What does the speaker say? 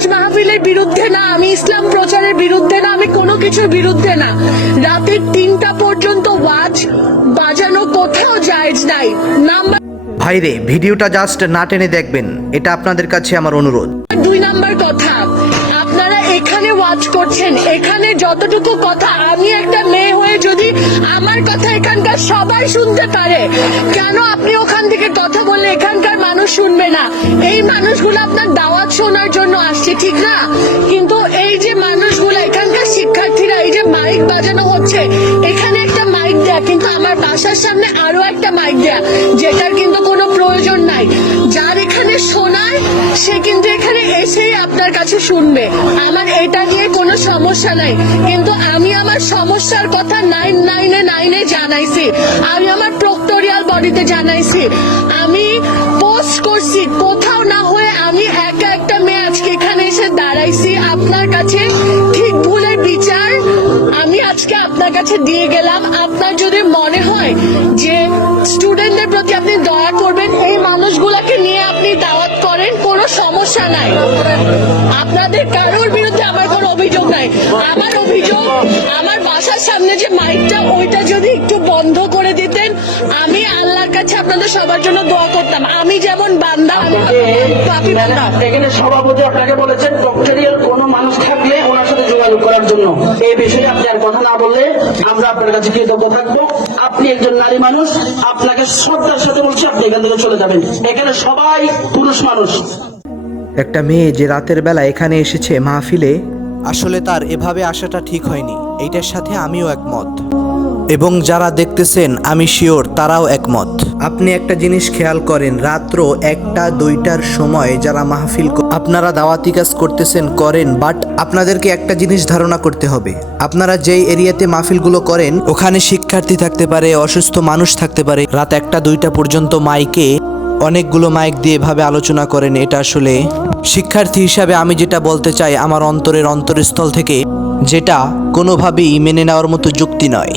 ওয়াজ মাহফিলের বিরুদ্ধে না আমি ইসলাম প্রচারের বিরুদ্ধে না আমি কোনো কিছুর বিরুদ্ধে না। রাতের তিনটা পর্যন্ত ওয়াজ বাজানো কোথাও জায়েজ নাই। নাম্বার ভাইরে ভিডিওটা জাস্ট না টেনে দেখবেন। এটা আপনাদের কাছে আমার অনুরোধ। দুই নাম্বার কথা আপনারা এখানে ওয়াচ করছেন এখানে যতটুকু কথা আমি একটা এখানকার সবাই শুনতে পারে। কেন আপনি ওখান থেকে কথা বললে এখানকার মানুষ শুনবে না? এই মানুষগুলো আপনার দাওয়াত শোনার জন্য আসছে, ঠিক না? কিন্তু এই যে মানুষগুলো, এখানকার শিক্ষার্থীরা, এই যে মাইক বাজানো হচ্ছে, এখানে একটা মাইক দেয়া, কিন্তু আমার বাসার সামনে আরও একটা মাইক দেয়া, যেটার কিন্তু কোনো প্রয়োজন নাই। যার এখানে শোনায়, সে কিন্তু এখানে এসেই আপনার কাছে শুনবে। আমার এটা নিয়ে সমস্যা নাই। কিন্তু আমি আমার সমস্যার কথা নাইন নাইনে নাইনে জানাইছি। আমি আমার প্রক্টোরিয়াল বডিতে জানাইছি। আমি পোস্ট করছি, কোথাও না হয়ে আমি একা একটা মেয়ে আজকে এখানে এসে দাঁড়াইছি। আপনার কাছে ঠিক ভুলের বিচার আমি আজকে আপনার কাছে দিয়ে গেলাম। আপনার যদি মনে হয় যে স্টুডেন্টদের প্রতি আপনি দয়া করবেন, এই মানুষগুলোকে নিয়ে আপনি দাওয়াত করেন, কোনো সমস্যা নাই। আপনাদের কারোর বিরুদ্ধে আমার কোনো অভিযোগ নাই আমার অভিযোগ আমার বাসার সামনে যে মাইকটা ওইটা যদি একটু বন্ধ করে দিতেন আমি আল্লাহর কাছে আপনাদের সবার জন্য দোয়া করতাম। আমি যেমন বান্দা আমি পাপি বান্দা। এখানে সভাপতি আপনাকে বলেছেন ডক্টরিয়াল কোনো মানুষ থাকলে ওনার সাথে যোগাযোগ করার জন্য। এই বিষয়ে আপনি আর কথা না বললে আমরা আপনার কাছে কৃতজ্ঞ থাকব। আপনি একজন নারী মানুষ আপনাকে শ্রদ্ধার সাথে বলছি আপনি এখান থেকে চলে যাবেন। এখানে সবাই পুরুষ মানুষ। একটা মেয়ে যে রাতের বেলা এখানে এসেছে মাহফিলে আসলে তার এভাবে আসাটা ঠিক হয়নি। এইটার সাথে আমিও একমত। এবং যারা দেখতেছেন, আমি শিওর তারাও একমত। আপনি একটা জিনিস খেয়াল করেন, রাত্র একটা, দুইটার সময় যারা মাহফিল আপনারা দাওয়াতি কাজ করতেছেন, করেন বাট আপনাদেরকে একটা জিনিস ধারণা করতে হবে। আপনারা যেই এরিয়াতে মাহফিলগুলো করেন, ওখানে শিক্ষার্থী থাকতে পারে, অসুস্থ মানুষ থাকতে পারে। রাত একটা, দুইটা পর্যন্ত মাইকে অনেকগুলো মাইক দিয়ে এভাবে আলোচনা করেন, এটা আসলে শিক্ষার্থী হিসাবে আমি যেটা বলতে চাই, আমার অন্তরের অন্তরস্থল থেকে, যেটা কোনোভাবেই মেনে নেওয়ার মতো যুক্তি নয়।